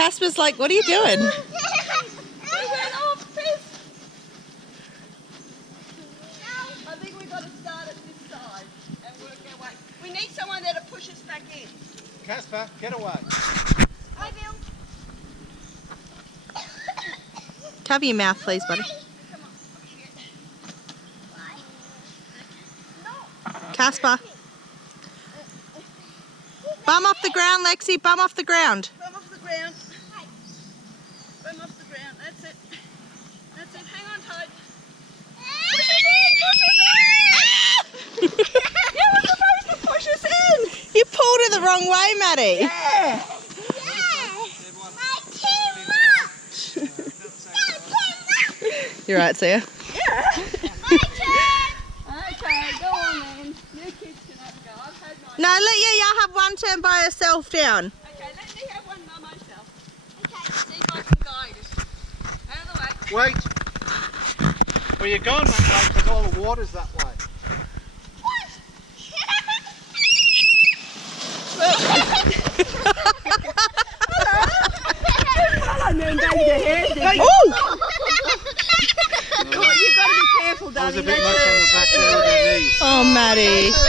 Casper's like, what are you doing? I think we've got to start at this side and work our way. We need someone there to push us back in. Casper, get away. I will. Cover your mouth, please, buddy. Casper. Bum off the ground, Lexi. Bum off the ground. Bum off the ground. Bum off the ground. That's it. That's it. Hang on tight. Push us in! Push us in! You were supposed to push us in! You pulled it the wrong way, Maddie. Yeah! You're right, Sia. Yeah! Okay, go on then. You kids can have a go. I've had mine. No, let y'all have one turn by herself down. Okay, let me have one by myself. Okay. See if I can guide us. Out of the way. Wait. Well, you're going that way because all the water's that way. And then bang your head in. Oh! You've got to be careful, That was darling. a bit much on the back there of their knees. Oh, Maddie.